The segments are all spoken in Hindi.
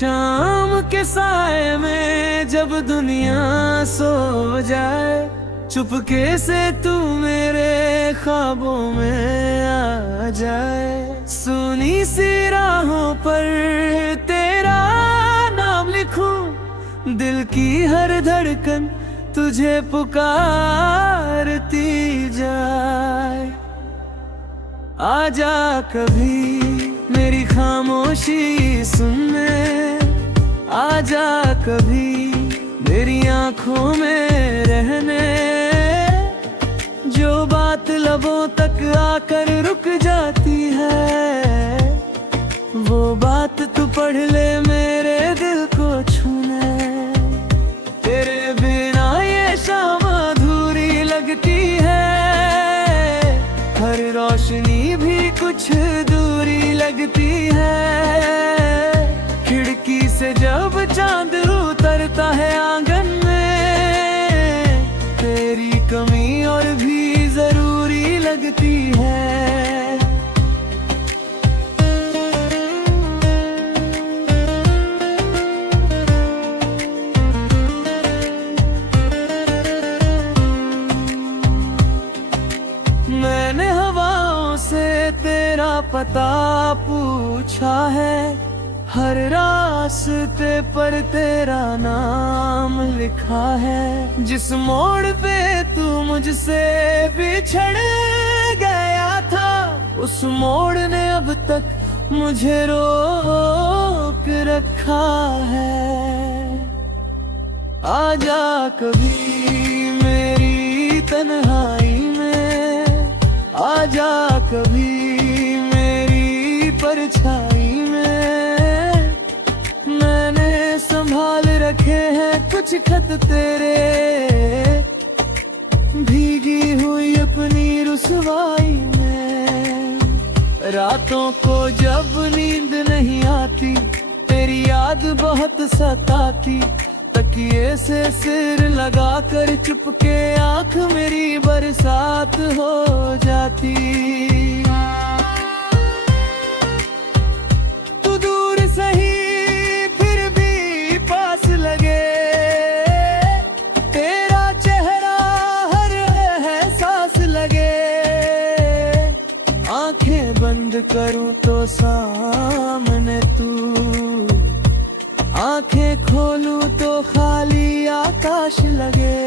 शाम के साए में जब दुनिया सो जाए, चुपके से तू मेरे ख्वाबों में आ जाए। सुनी सी राहों पर तेरा नाम लिखूं, दिल की हर धड़कन तुझे पुकारती जाए। आजा कभी मेरी खामोशी सुनने, आजा कभी मेरी आंखों में रहने। जो बात लबों तक आकर रुक जाती है, वो बात तू पढ़ ले मेरे दिल को छूने। तेरे बिना ये शाम अधूरी लगती है, हर रोशनी भी कुछ दूरी लगती है। खिड़की से जब चांद उतरता है आंगन में, तेरी कमी और भी जरूरी लगती है। मैंने हवाओं से तेरा पता पूछा है, हर रास्ते पर तेरा नाम लिखा है। जिस मोड़ पे तू मुझसे बिछड़ गया था, उस मोड़ ने अब तक मुझे रोक रखा है। आजा कभी मेरी तन्हाई में, आजा कभी मेरी परछाई में। मैंने संभाल रखे हैं कुछ खत तेरे, भीगी हुई अपनी रुसवाई में। रातों को जब नींद नहीं आती, तेरी याद बहुत सताती। तकिए से सिर लगाकर चुपके आंख मेरी बरसात हो जाती। तू दूर सही फिर भी पास लगे, तेरा चेहरा हर एहसास लगे। आंखें बंद करूं तो सामने तू, आंखें खोलूं तो खाली आकाश लगे।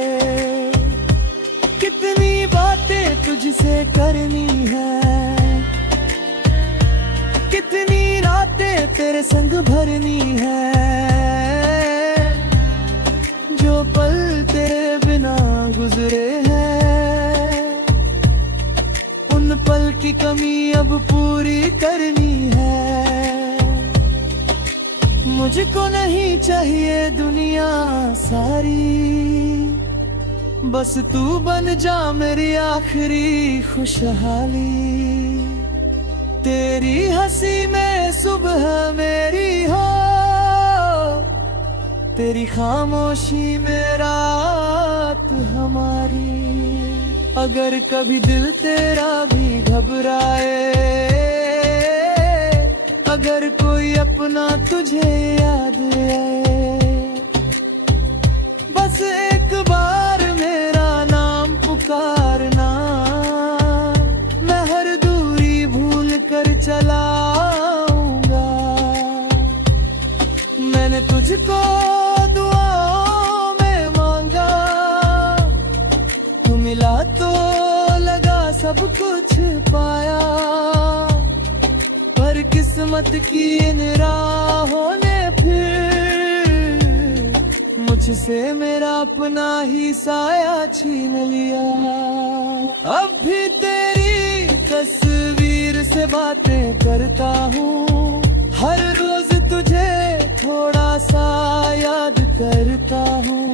कितनी बातें तुझसे करनी है, कितनी रातें तेरे संग भरनी है। जो पल तेरे बिना गुजरे हैं, उन पल की कमी अब पूरी करनी है। मुझको नहीं चाहिए दुनिया सारी, बस तू बन जा मेरी आखिरी खुशहाली। तेरी हंसी में सुबह मेरी हो, तेरी खामोशी में रात हमारी। अगर कभी दिल तेरा भी घबराए, अगर कोई अपना तुझे याद आए, बस एक बार मेरा नाम पुकारना। मैं हर दूरी भूल कर चलाऊंगा। मैंने तुझको दुआओं में मांगा, तू मिला तो लगा सब कुछ पाया। पर किस्मत की इन राहों ने फिर मुझसे मेरा अपना ही साया छीन लिया। अब भी तेरी तस्वीर से बातें करता हूँ, हर रोज तुझे थोड़ा सा याद करता हूँ।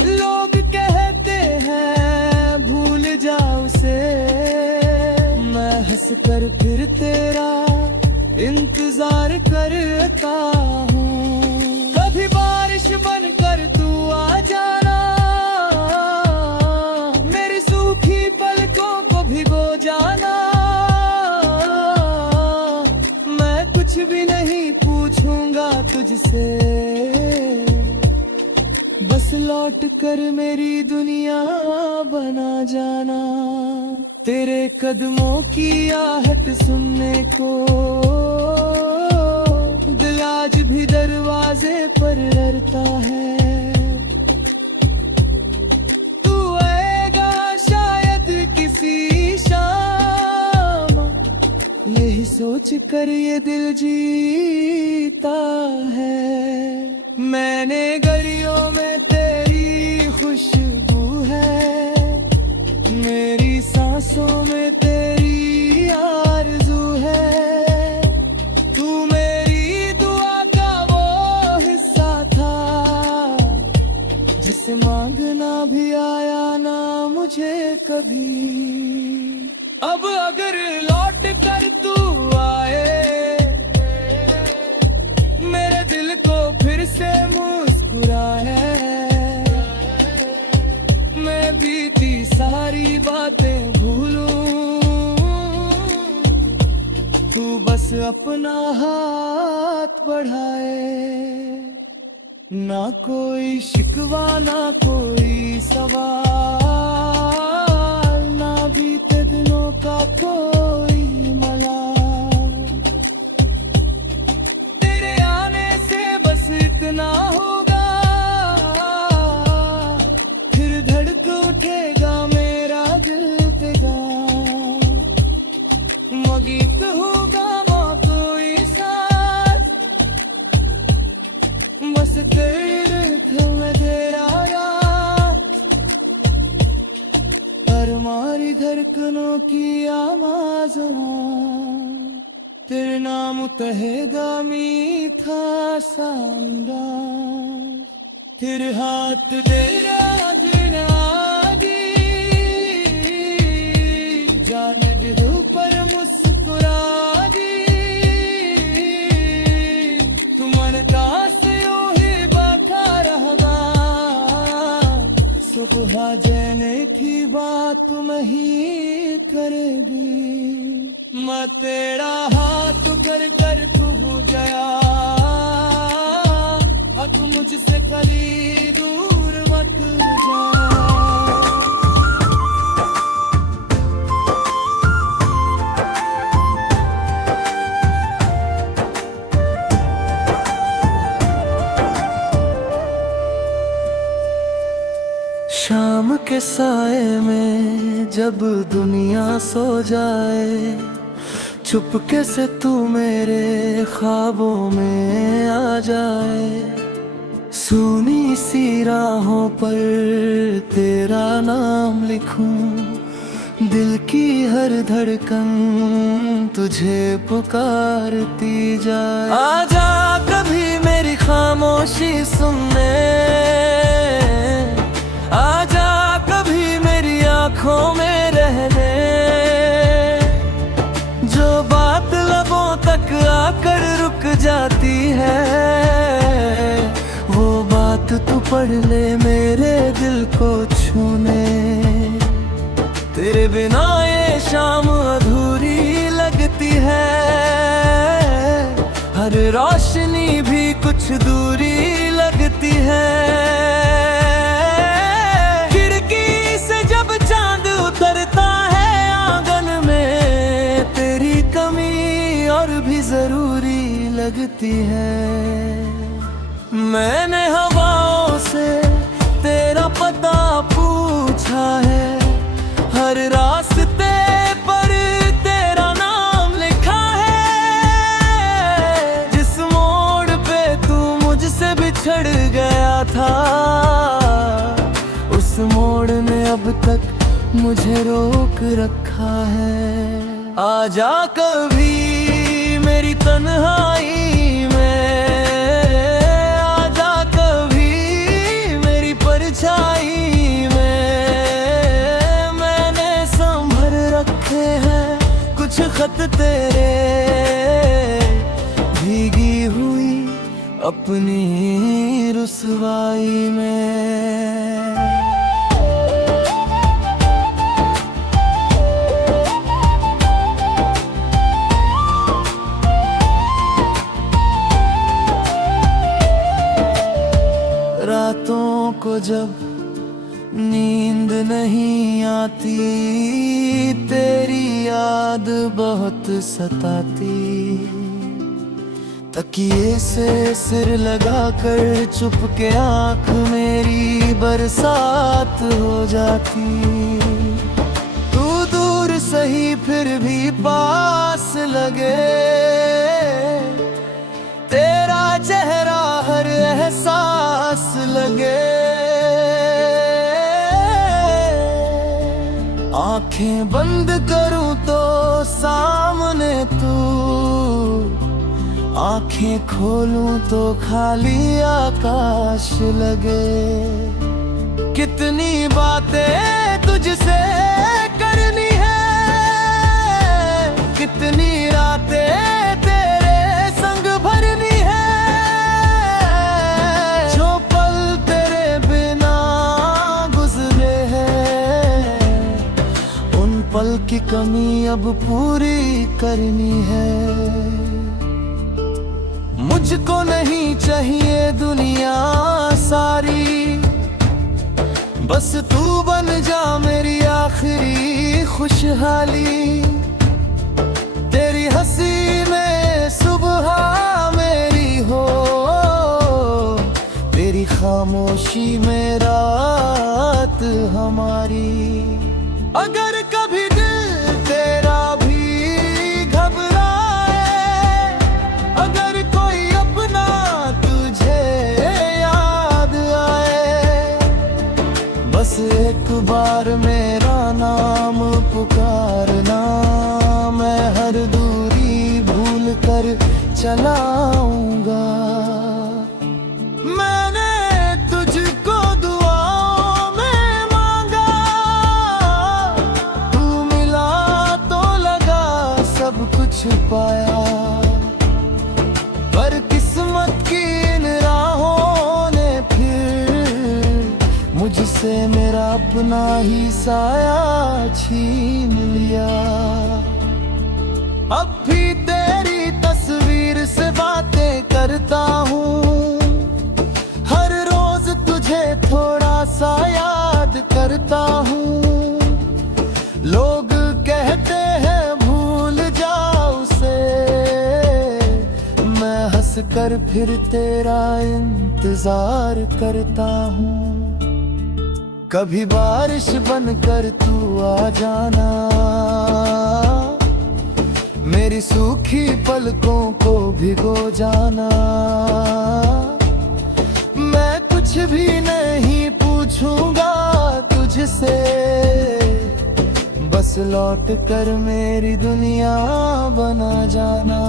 लोग कहते हैं भूल जा उसे, मैं हंस कर फिर तेरा इंतजार करता हूँ। कभी बारिश बनकर तू आ जाना, मेरी सूखी पलकों को भिगो जाना। मैं कुछ भी नहीं पूछूंगा तुझ मुझसे, बस लौट कर मेरी दुनिया बना जाना। तेरे कदमों की आहट सुनने को दिल आज भी दरवाजे पर डरता है। तू आएगा शायद किसी शाम, यही सोच कर ये दिल जीता है। मैंने गलियों में तेरी खुशबू है, मेरी सांसों में तेरी आरज़ू है। तू मेरी दुआ का वो हिस्सा था, जिसे मांगना भी आया ना मुझे कभी। अब अगर लौट कर तू आए, मेरे दिल को फिर से मुस्कुराए, मैं बीती सारी बातें भूलूं, तू बस अपना हाथ बढ़ाए। ना कोई शिकवा ना कोई सवाल, ना बीते दिनों का कोई मलाल। तेरे आने से बस इतना होगा, फिर धड़क उठेगा मेरा दिल तेरा। मगीत होगा माँ कोई साथ, बस तेरे दिल में तेरा याद। और हमारी धड़कनों की आवाज़ों, तेरे नाम कहेगा मीठा सा अंदाज। तेरे हाथ तेरा दिन आदि, जाने दिल पर मुस्कुरा दी। तू मन का से यूं ही बाका रहगा, सुबह जाने की बात मैं ही करेगी। मैं तेरा हाथ कर कर तू गया, अब मुझसे कभी दूर मत जा। शाम के साए में जब दुनिया सो जाए, चुपके से तू मेरे ख्वाबों में आ जाए। सूनी सी राहों पर तेरा नाम लिखूं, दिल की हर धड़कन तुझे पुकारती जाए। आजा कभी मेरी खामोशी सुनने, आजा कभी मेरी आँखों में रहने। जो बात लबों तक आकर रुक जाती है, वो बात तू पढ़ ले मेरे दिल को छूने। तेरे बिना ये शाम अधूरी लगती है, हर रोशनी भी कुछ दूरी लगती है। खिड़की से जब चांद उतरता है आंगन में, तेरी कमी और भी जरूरी लगती है। मैंने हवाओं से तेरा पता पूछा है, हर रास्ते पर तेरा नाम लिखा है। जिस मोड़ पे तू मुझसे बिछड़ गया था, उस मोड़ ने अब तक मुझे रोक रखा है। आजा कभी मेरी तन्हाई में, आजा कभी मेरी परछाई में। मैंने संभर रखे हैं कुछ खत तेरे, भीगी हुई अपनी रुसवाई में। आती, तेरी याद बहुत सताती। तकिए से सिर लगाकर चुपके आँख मेरी बरसात हो जाती। तू दूर सही फिर भी पास लगे, तेरा चेहरा हर एहसास लगे। आंखें बंद करूं तो सामने तू, आंखें खोलूं तो खाली आकाश लगे। कितनी बातें तुझसे करनी है, कितनी रातें तेरे संग भरनी है। जो पल तेरे बिना गुजरे हैं, उन पल की कमी अब पूरी करनी है। मुझको नहीं चाहिए दुनिया सारी, बस तू बन जा मेरी आखिरी खुशहाली। तेरी हंसी में सुबह मेरी हो, तेरी खामोशी में रात हमारी। अगर कभी दिल तेरा भी घबराए, अगर कोई अपना तुझे याद आए, बस एक बार मेरा नाम पुकारना, मैं हर दूरी भूल कर चलाऊंगा। मैंने तुझको दुआओं में मांगा, तू मिला तो लगा सब कुछ पाया। पर किस्मत की इन राहों ने फिर मुझसे मेरा अपना ही साया छीन लिया। अब भी तेरी तस्वीर से बातें करता हूँ, हर रोज तुझे थोड़ा सा याद करता हूँ। लोग कहते हैं भूल जाओ उसे, मैं हंस कर फिर तेरा इंतजार करता हूँ। कभी बारिश बनकर तू आ जाना, मेरी सूखी पलकों को भिगो जाना। मैं कुछ भी नहीं पूछूंगा तुझसे, बस लौट कर मेरी दुनिया बना जाना।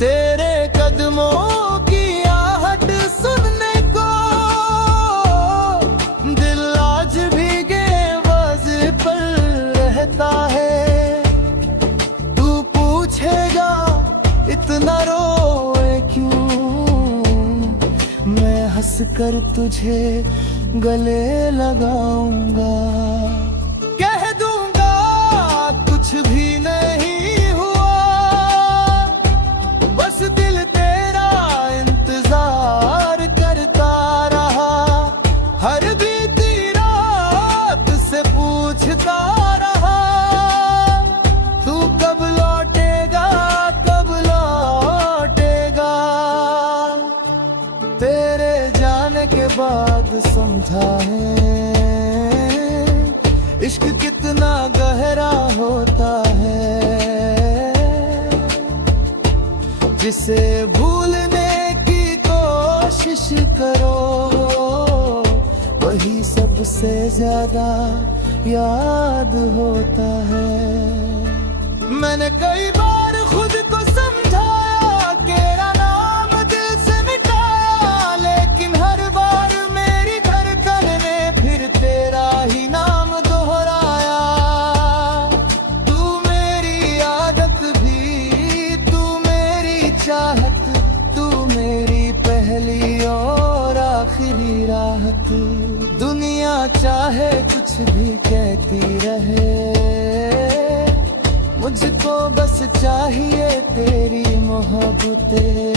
तेरे कदमों की आहट सुनने को दिल आज भी बेबस पर रहता है। तू पूछेगा इतना रोए क्यों, मैं हंस कर तुझे गले लगाऊंगा। कह दूंगा कुछ भी नहीं हुआ, बस दिल तेरा इंतजार करता रहा। हर बीती रात से पूछता रहा, तू कब लौटेगा कब लौटेगा। तेरे जाने के बाद समझा है इश्क कितना गहरा होता है। जिसे भूलने की कोशिश करो, वही सबसे ज्यादा याद होता है। मैंने कई बार खुद को समझाया, तेरा नाम दिल से मिटाया, लेकिन हर बार मेरी धड़कन ने फिर तेरा ही नाम दोहराया। तू मेरी आदत भी, तू मेरी चाहत, तू मेरी पहली और आखिरी राहत। दुनिया चाहे कुछ भी कहती रहे, मुझको बस चाहिए तेरी मोहब्बतें।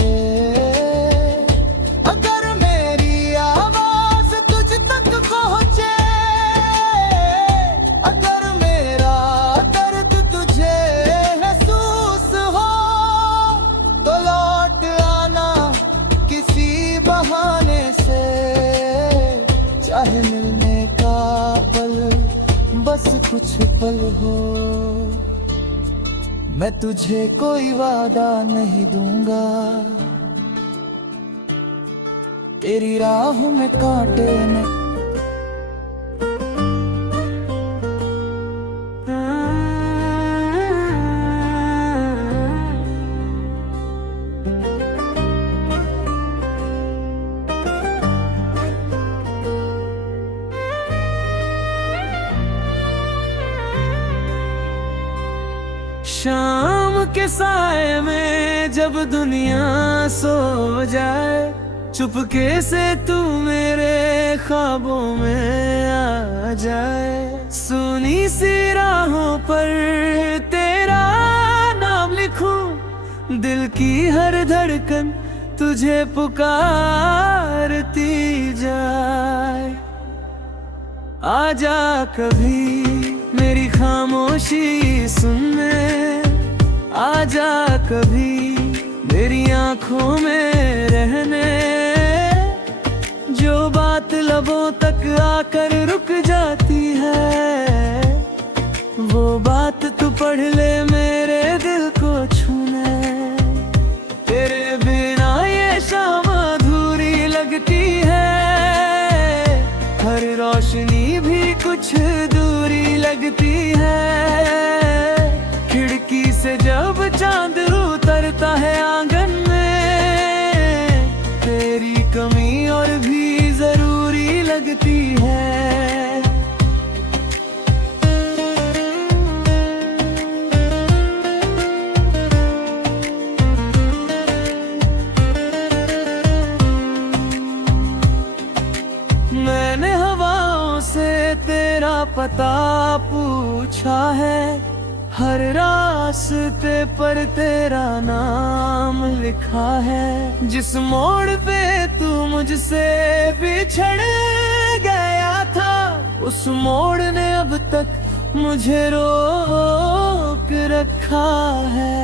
अगर मेरी आवाज तुझ तक पहुंचे, पास कुछ पल हो। मैं तुझे कोई वादा नहीं दूंगा, तेरी राह में कांटे नहीं। शाम के साए में जब दुनिया सो जाए, चुपके से तू मेरे ख्वाबों में आ जाए। सुनी सी राहों पर तेरा नाम लिखूं, दिल की हर धड़कन तुझे पुकारती जाए। आजा कभी मेरी खामोशी सुनने, आजा कभी मेरी आंखों में रहने। जो बात लबों तक आकर रुक जाती है, वो बात तू पढ़ ले मेरे दिल को छूने। तेरे बिना ये शाम अधूरी लगती है, हर रोशनी भी कुछ दूरी लगती है। खिड़की से जब चांद उतरता है आंगन में, तेरी कमी और भी जरूरी लगती है। मैंने हवाओं से तेरा पता पूछा है, हर रास्ते पर तेरा नाम लिखा है। जिस मोड़ पे तू मुझसे बिछड़ गया था, उस मोड़ ने अब तक मुझे रोक रखा है।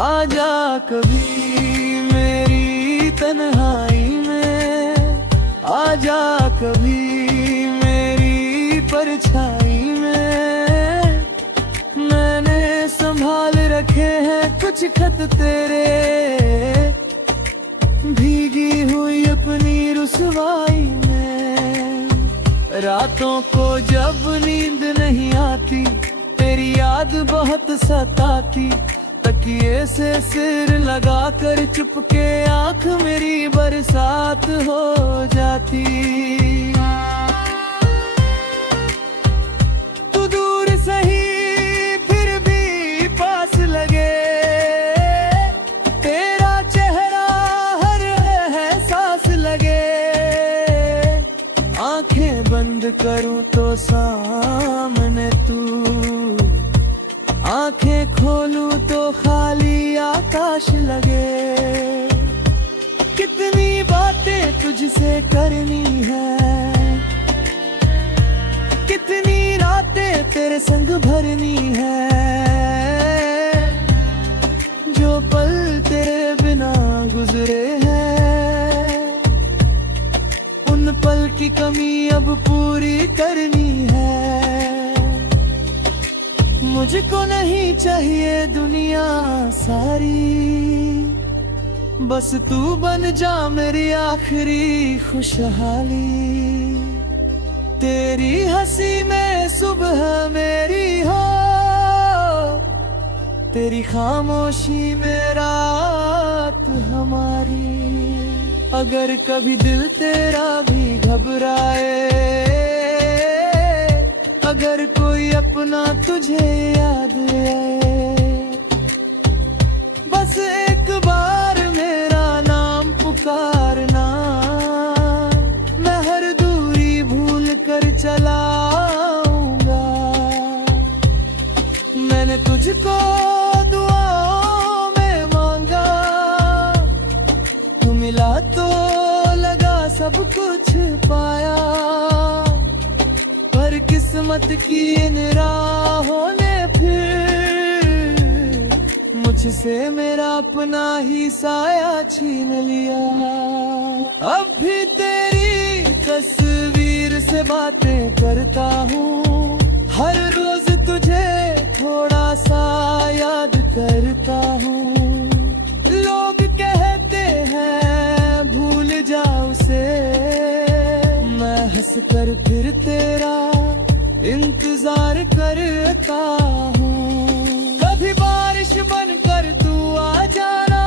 आजा कभी मेरी तन्हाई में, आजा कभी मेरी परछाई में। मैंने संभाल रखे हैं कुछ खत तेरे, भीगी हुई अपनी रुसवाई में। रातों को जब नींद नहीं आती, तेरी याद बहुत सताती। तकिए से सिर लगाकर चुपके आंख मेरी बरसात हो जाती। तू दूर सही फिर भी पास लगे, तेरा चेहरा हर एहसास लगे। आंखें बंद करूं तो सामने तू, आंखें खोलूं तो खाली आकाश लगे। कितनी बातें तुझसे करनी है, कितनी रातें तेरे संग भरनी है। जो पल तेरे बिना गुजरे हैं, उन पल की कमी अब पूरी करनी है। मुझको नहीं चाहिए दुनिया सारी, बस तू बन जा मेरी आखिरी खुशहाली। तेरी हंसी में सुबह मेरी हो, तेरी खामोशी में रात हमारी। अगर कभी दिल तेरा भी घबराए, अगर कोई अपना तुझे याद आए, बस एक बार मेरा नाम पुकारना। मैं हर दूरी भूल कर चलाऊंगा। मैंने तुझको दुआओं में मांगा, तू मिला तो लगा सब कुछ पाया। पर किस्मत की इन राहों ने फिर मुझसे मेरा अपना ही साया छीन लिया। अब भी तेरी तस्वीर से बातें करता हूँ, हर रोज तुझे थोड़ा सा याद करता हूँ। लोग कहते हैं भूल जाओ उसे, मैं हंस कर फिर तेरा इंतजार करता हूँ। कभी बारिश बनकर तू आ जाना,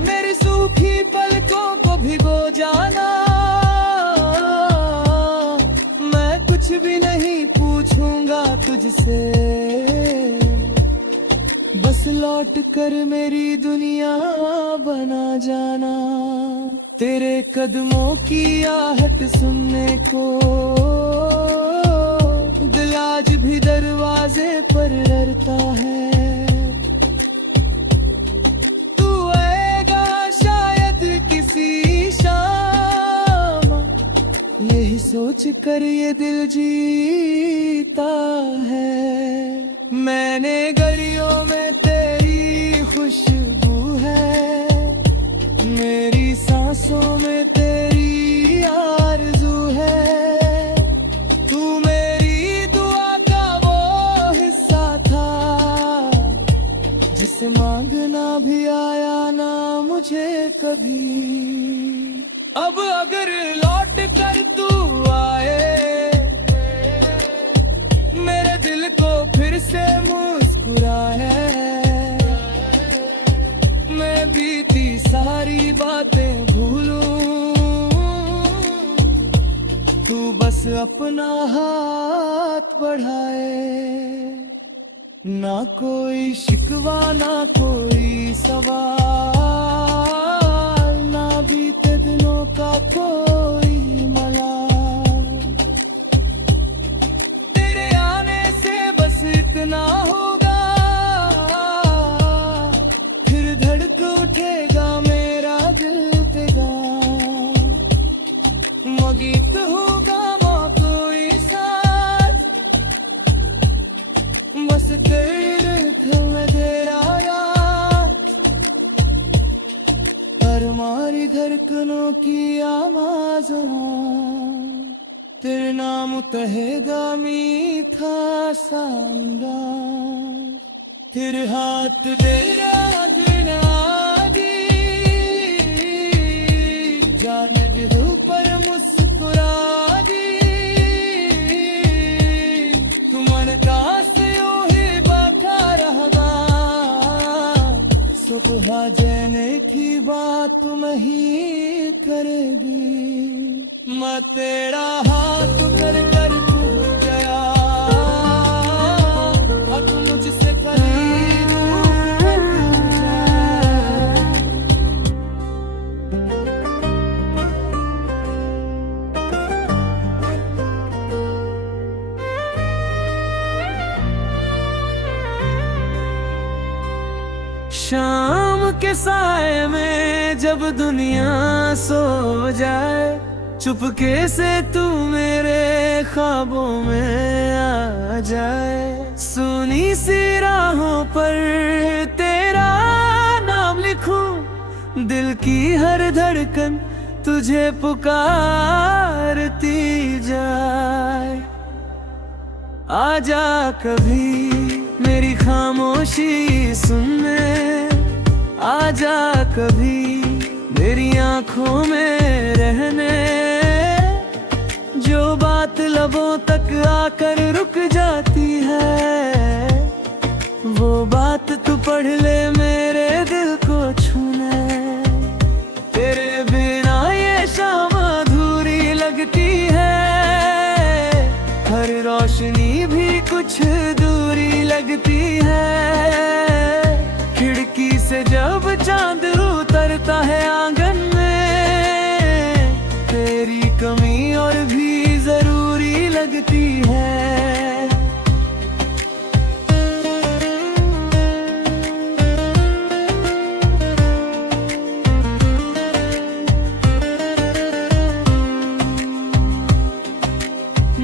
मेरी सूखी पलकों को भिगो जाना। मैं कुछ भी नहीं पूछूंगा तुझसे, बस लौट कर मेरी दुनिया बना जाना। तेरे कदमों की आहट सुनने को दिल आज भी दरवाजे पर डरता है। तू आएगा शायद किसी शाम, यही सोच कर ये दिल जीता है। मैंने गलियों में तेरी खुशबू है, मेरी सांसों में तेरी आरज़ू है। तू मेरी दुआ का वो हिस्सा था, जिसे मांगना भी आया ना मुझे कभी। अब अगर लौट कर तू आए, मेरे दिल को फिर से मुस्कुराए। मैं बीती सारी बातें भूलूं, तू बस अपना हाथ बढ़ाए। ना कोई शिकवा ना कोई सवाल, ना बीते दिनों का कोई मलाल। तेरे आने से बस इतना होगा, फिर धड़क उठेगा मेरा दिल तेरा। मगीत होगा माँ कोई साथ, बस तेरे दिल में तेरा याद। हर मारी धड़कनों की आवाज़ों, तेरे नाम कहेगा मीठा सा अंदाज। तेरे हाथ तेरा बिना दी, जाने भी ऊपर मुस्कुरा दी। तू मन का से यूं ही बाका रहगा, सुबह जाने की बात तुम ही करेगी। मैं तेरा हाथ कर कर भूल गया, अब मुझसे करीब शाम के साए में जब दुनिया सो जाए, चुपके से तू मेरे ख्वाबों में आ जाए। सुनी सी राहों पर तेरा नाम लिखूं, दिल की हर धड़कन तुझे पुकारती जाए। आजा कभी मेरी खामोशी सुनने, आजा कभी मेरी आंखों में रहने। जो बात लबों तक आकर रुक जाती है, वो बात तू पढ़ ले मेरे दिल को छूने। तेरे बिना ये शाम अधूरी लगती है, हर रोशनी भी कुछ दूरी लगती है। खिड़की से जब चांद उतरता है आंगन में, तेरी कमी और भी जरूरी लगती है।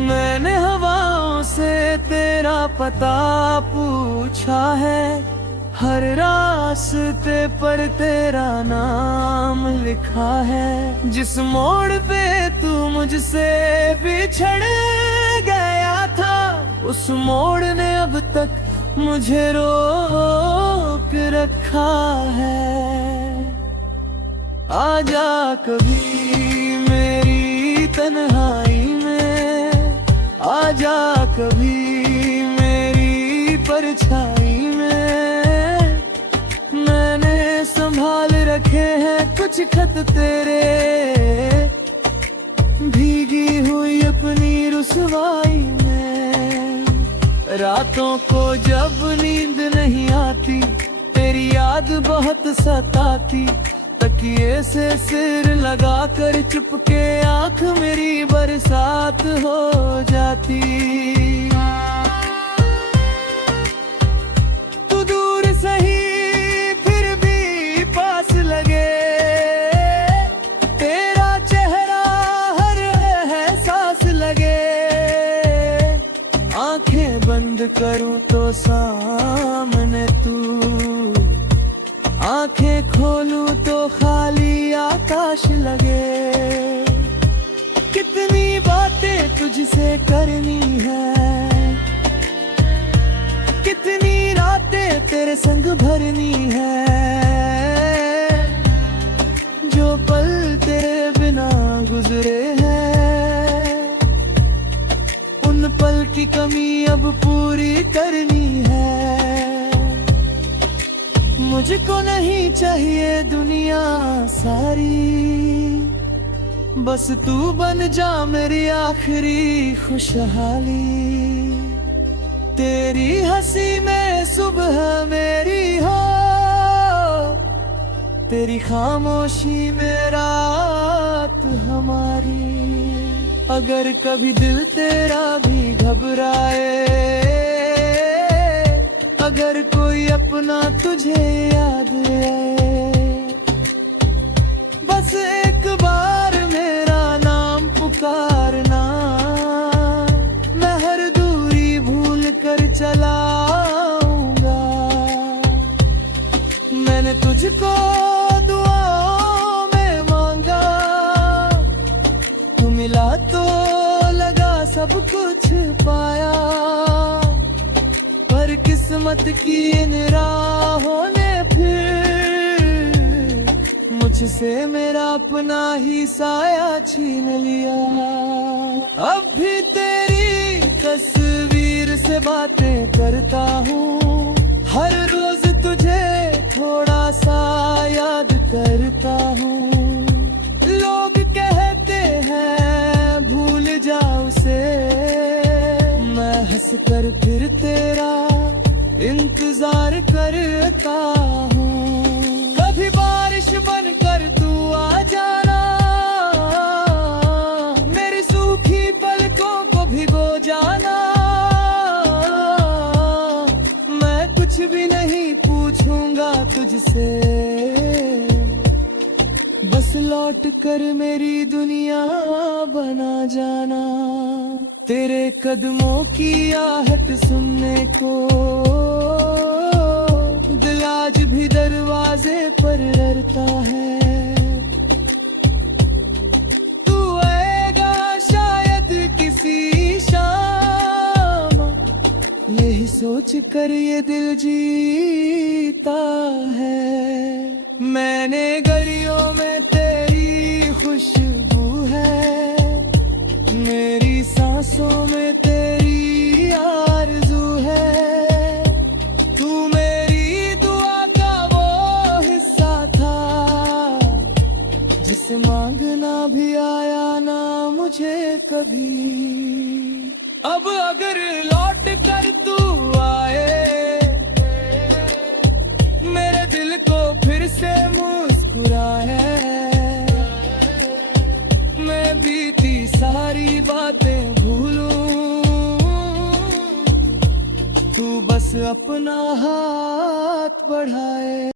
मैंने हवाओं से तेरा पता पूछा है, हर रास्ते पर तेरा नाम लिखा है। जिस मोड़ पे तू मुझसे बिछड़ गया था, उस मोड़ ने अब तक मुझे रोक रखा है। आजा कभी मेरी तन्हाई में, आजा कभी मेरी परछाई में। मैंने संभाल रखे हैं कुछ खत तेरे, भीगी हुई अपनी रुसवाई में। रातों को जब नींद नहीं आती, तेरी याद बहुत सताती। तकिए से सिर लगाकर चुपके आंख मेरी बरसात हो जाती। तू दूर सही फिर भी पास लगे, तेरा चेहरा हर एहसास लगे। आंखें बंद करूं तो सामने तू, आंखें खोलूं तो खाली आकाश लगे। कितनी बातें तुझसे करनी है, कितनी रातें तेरे संग भरनी है। जो पल तेरे बिना गुजरे हैं, उन पल की कमी अब पूरी करनी है। मुझको नहीं चाहिए दुनिया सारी, बस तू बन जा मेरी आखिरी खुशहाली। तेरी हंसी में सुबह मेरी हो, तेरी खामोशी में रात हमारी। अगर कभी दिल तेरा भी घबराए, अगर कोई अपना तुझे याद आए, बस एक बार मेरा नाम पुकारना। मैं हर दूरी भूल कर चलाऊंगा। मैंने तुझको दुआओं में मांगा, तू मिला तो लगा सब कुछ पाया। पर किस्मत की इन राहों ने फिर मुझसे मेरा अपना ही साया छीन लिया। अब भी तेरी तस्वीर से बातें करता हूँ, हर रोज तुझे थोड़ा सा याद करता हूँ। लोग कहते हैं भूल जाओ उसे, मैं हंस कर फिर तेरा इंतजार करता हूँ। कभी बारिश बनकर तू आ जाना, मेरी सूखी पलकों को भिगो जाना। मैं कुछ भी नहीं पूछूंगा तुझसे, बस लौट कर मेरी दुनिया बना जाना। तेरे कदमों की आहट सुनने को दिल आज भी दरवाजे पर डरता है। तू आएगा शायद किसी शाम, यही सोच कर ये दिल जीता है। मैंने गलियों में तेरी खुशबू है, मेरी सांसों में तेरी आरज़ू है। तू मेरी दुआ का वो हिस्सा था, जिसे मांगना भी आया ना मुझे कभी। अब अगर लौट कर तू आए, मेरे दिल को फिर से मुस्कुराए। मैं बीती सारी बातें भूलूं, तू बस अपना हाथ बढ़ाए।